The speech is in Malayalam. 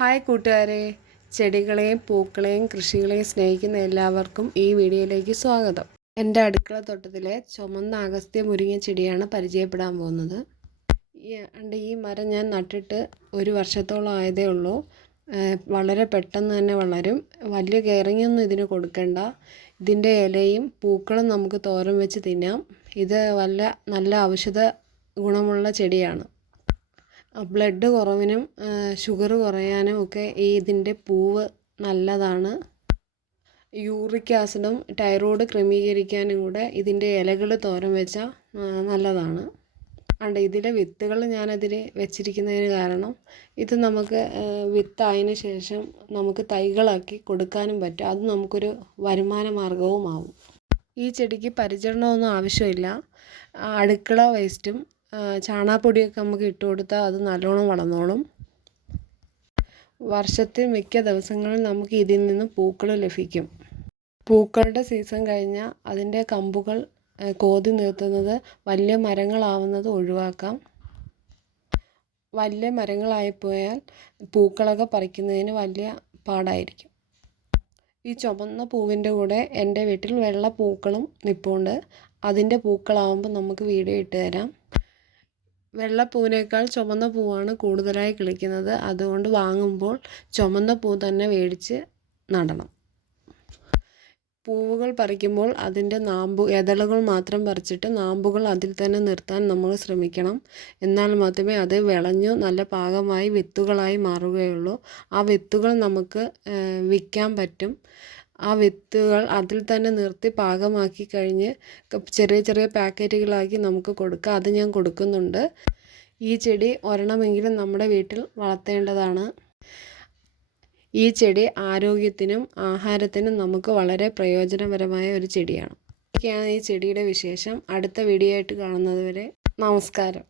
ഹായ് കൂട്ടുകാരെ. ചെടികളെയും പൂക്കളെയും കൃഷികളെയും സ്നേഹിക്കുന്ന എല്ലാവർക്കും ഈ വീഡിയോയിലേക്ക് സ്വാഗതം. എന്റെ അടുക്കള തോട്ടത്തിലെ ചുമന്ന അഗസ്ത്യ മുരിങ്ങ ചെടിയാണ് പരിചയപ്പെടാൻ പോകുന്നത്. ഈ അണ്ട് ഈ മരം ഞാൻ നട്ടിട്ട് ഒരു വർഷത്തോളം ആയതേ ഉള്ളൂ. വളരെ പെട്ടെന്ന് തന്നെ വളരും. വലിയ കയറിങ്ങൊന്നും ഒന്നും ഇതിന് കൊടുക്കേണ്ട. ഇതിന്റെ ഇലയും പൂക്കളും നമുക്ക് തോരൻ വെച്ച് തിന്നാം. ഇത് വല്ല നല്ല ഔഷധ ഗുണമുള്ള ചെടിയാണ്. ബ്ലഡ് കുറവിനും ഷുഗർ കുറയാനും ഒക്കെ ഈ ഇതിന്റെ പൂവ് നല്ലതാണ്. യൂറിക് ആസിഡും തൈറോയ്ഡ് ക്രമീകരിക്കാനും കൂടെ ഇതിന്റെ ഇലകൾ തോരൻ വെച്ചാൽ നല്ലതാണ്. അണ്ട് ഇതിലെ വിത്തുകൾ ഞാനതിൽ വെച്ചിരിക്കുന്നതിന് കാരണം ഇത് നമുക്ക് വിത്തായതിന് ശേഷം നമുക്ക് തൈകളാക്കി കൊടുക്കാനും പറ്റും. അത് നമുക്കൊരു വരുമാന മാർഗവുമാവും ഈ ചെടിക്ക് പരിചരണമൊന്നും ആവശ്യമില്ല. അടുക്കള വേസ്റ്റും ചാണകപ്പൊടിയൊക്കെ നമുക്ക് ഇട്ട് കൊടുത്താൽ അത് നല്ലോണം വളർന്നോളും. വർഷത്തിൽ മിക്ക ദിവസങ്ങളിൽ നമുക്ക് ഇതിൽ നിന്ന് പൂക്കൾ ലഭിക്കും. പൂക്കളുടെ സീസൺ കഴിഞ്ഞാൽ അതിന്റെ കമ്പുകൾ കോതി നിർത്തുന്നത് വലിയ മരങ്ങളാവുന്നത് ഒഴിവാക്കാം. വലിയ മരങ്ങളായിപ്പോയാൽ പൂക്കളൊക്കെ പറിക്കുന്നതിന് വലിയ പാടായിരിക്കും. ഈ ചുമന്ന പൂവിന്റെ കൂടെ എന്റെ വീട്ടിൽ വെള്ള പൂക്കളും നിൽപ്പുണ്ട് അതിന്റെ പൂക്കളാവുമ്പോൾ നമുക്ക് വീഡിയോ ഇട്ട് തരാം. വെള്ളപ്പൂവിനേക്കാൾ ചുമന്ന പൂവാണ് കൂടുതലായി കിളിക്കുന്നത്. അതുകൊണ്ട് വാങ്ങുമ്പോൾ ചുമന്ന പൂ തന്നെ മേടിച്ച് നടണം. പൂവുകൾ പറിക്കുമ്പോൾ അതിന്റെ നാമ്പു ഇതളുകൾ മാത്രം പറിച്ചിട്ട് നാമ്പുകൾ അതിൽ തന്നെ നിർത്താൻ നമ്മൾ ശ്രമിക്കണം. എന്നാൽ മാത്രമേ അത് വിളഞ്ഞു നല്ല പാകമായി വിത്തുകളായി മാറുകയുള്ളൂ. ആ വിത്തുകൾ നമുക്ക് വിൽക്കാൻ പറ്റും. ആ വിത്തുകൾ അതിൽ തന്നെ നിർത്തി പാകമാക്കി കഴിഞ്ഞ് ചെറിയ ചെറിയ പാക്കറ്റുകളാക്കി നമുക്ക് കൊടുക്കാം. അത് ഞാൻ കൊടുക്കുന്നുണ്ട്. ഈ ചെടി ഒരെണ്ണമെങ്കിലും നമ്മുടെ വീട്ടിൽ വളർത്തേണ്ടതാണ്. ഈ ചെടി ആരോഗ്യത്തിനും ആഹാരത്തിനും നമുക്ക് വളരെ പ്രയോജനപരമായ ഒരു ചെടിയാണ്. ഇതൊക്കെയാണ് ഈ ചെടിയുടെ വിശേഷം. അടുത്ത വീഡിയോ ആയിട്ട് കാണുന്നത് വരെ നമസ്കാരം.